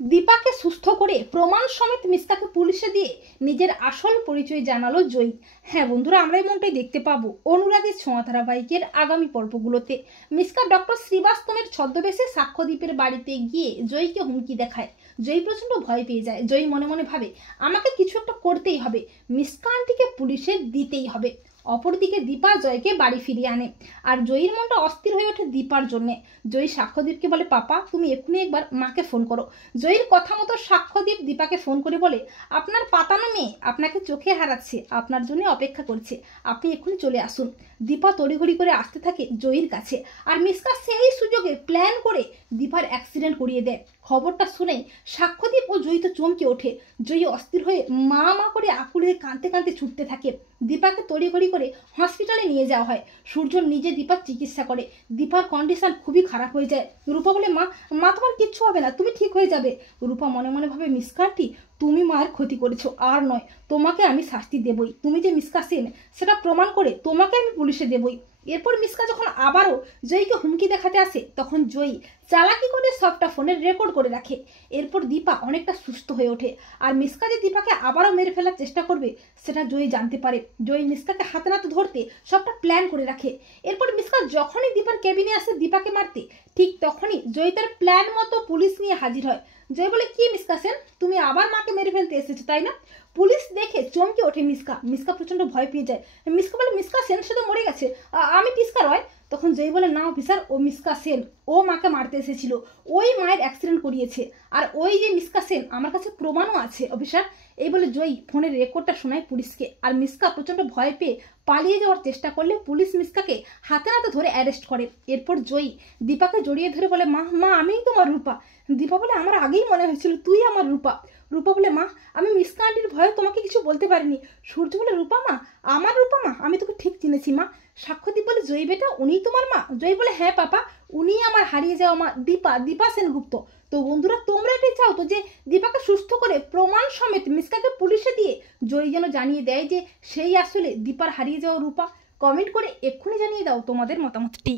দীপাকে সুস্থ করে প্রমাণ সমেত মিসকাকে পুলিশে দিয়ে নিজের আসল পরিচয় জানালো জয়ী। হ্যাঁ বন্ধুরা, আমরা এমনটাই দেখতে পাবো অনুরাগের ছোঁয়া ধারাবাহিকের আগামী পর্বগুলোতে। মিসকা ডক্টর শ্রীবাস্তবের ছদ্মবেশে সাক্ষ্যদীপের বাড়িতে গিয়ে জয়ীকে হুমকি দেখায়। জয়ী প্রচন্ড ভয় পেয়ে যায়। জয়ী মনে মনে ভাবে আমাকে কিছু একটা করতেই হবে, মিসকা আন্টিকে পুলিশে দিতেই হবে। অপরদিকে দীপা জয়কে বাড়ি ফিরিয়ে আনে আর জয়ীর মনটা অস্থির হয়ে ওঠে দীপার জন্যে। জয়ী সাক্ষ্যদীপকে বলে, পাপা তুমি এক্ষুনি একবার মাকে ফোন করো। জয়ীর কথা মতো সাক্ষ্যদীপ দীপাকে ফোন করে বলে, আপনার পাতানো মেয়ে আপনাকে চোখে হারাচ্ছে, আপনার জন্য অপেক্ষা করছে, আপনি এক্ষুনি চলে আসুন। দীপা তড়িঘড়ি করে আসতে থাকে জয়ীর কাছে আর মিসকা সেই সুযোগে প্ল্যান করে দীপার অ্যাক্সিডেন্ট করিয়ে দেয়। খবরটা শুনেই সাক্ষ্যদীপ ও জয়ী তো চমকে ওঠে। জয়ী অস্থির হয়ে মা মা করে আকুল হয়ে কাঁদতে কাঁদতে ছুটতে থাকে। দীপাকে তড়িঘড়ি করে হসপিটালে নিয়ে যাওয়া হয়। সূর্য নিজে দীপার চিকিৎসা করে। দীপার কন্ডিশন খুবই খারাপ হয়ে যায়। রূপা বলে, মা মা তোমার কিচ্ছু হবে না, তুমি ঠিক হয়ে যাবে। রূপা মনে মনে ভাবে, মিসকা আন্টি তুমি মায়ের ক্ষতি করেছো, আর নয়, তোমাকে আমি শাস্তি দেবই। তুমি যে মিসকা সেন সেটা প্রমাণ করে তোমাকে আমি পুলিশে দেবই। এরপর মিসকা যখন আবারও জয়ীকে হুমকি দেখাতে আসে তখন জয়ী চালাকি করে সবটা ফোনে রেকর্ড করে রাখে। এরপর দীপা অনেকটা সুস্থ হয়ে ওঠে আর মিসকা যে দীপাকে আবারও মেরে ফেলার চেষ্টা করবে সেটা জয়ী জানতে পারে। জয়ী মিসকাকে হাতে নাতে ধরতে সবটা প্ল্যান করে রাখে। এরপর মিসকা যখনই দীপার কেবিনে আসে দীপাকে মারতে, ঠিক তখনই জয়ী তার প্ল্যান মতো পুলিশ নিয়ে হাজির হয়। জয় বলে, কি মিসকা সেন, তুমি আবার মাকে মেরে ফেলতে এসেছো তাই না? পুলিশ দেখে চমকে ওঠে মিসকা। মিসকা প্রচন্ড ভয় পেয়ে যায়। মিসকা বলে, মিসকা সেন সে তো মরে গেছে, আমি টিস্কা রয়। তখন জয়ী বলে, না অফিসার, ও মিসকা সেন, ও মাকে মারতে এসেছিল, ওই মায়ের অ্যাক্সিডেন্ট করিয়েছে, আর ওই যে মিসকা সেন আমার কাছে প্রমাণও আছে অফিসার। এই বলে জয়ী ফোনের রেকর্ডটা শোনায় পুলিশকে আর মিসকা প্রচন্ড ভয় পেয়ে পালিয়ে যাওয়ার চেষ্টা করলে পুলিশ মিসকাকে হাতে নাতে ধরে অ্যারেস্ট করে। এরপর জয়ী দীপাকে জড়িয়ে ধরে বলে, মা মা আমিই তোমার রূপা। দীপা বলে, আমার আগেই মনে হয়েছিল তুই আমার রূপা। রূপা বলে, মা আমি মিসকা আন্টির ভয়ে তোমাকে কিছু বলতে পারিনি। সূর্য বলে, রূপা মা, আমার রূপা মা, আমি তোকে ঠিক চিনেছি মা। সাক্ষ্যদীপ বলে, জয়ী বেটা উনিই তোমার মা? জয়ী বলে, হ্যাঁ পাপা, উনিই আমার হারিয়ে যাওয়া মা দীপা, দীপা সেনগুপ্ত। তো বন্ধুরা, তোমরা এটাই চাও তো যে দীপাকে সুস্থ করে প্রমাণ সমেত মিসকাকে পুলিশে দিয়ে জয়ী যেন জানিয়ে দেয় যে সেই আসলে দীপার হারিয়ে যাওয়া রূপা? কমেন্ট করে এক্ষুনি জানিয়ে দাও তোমাদের মতামতটি।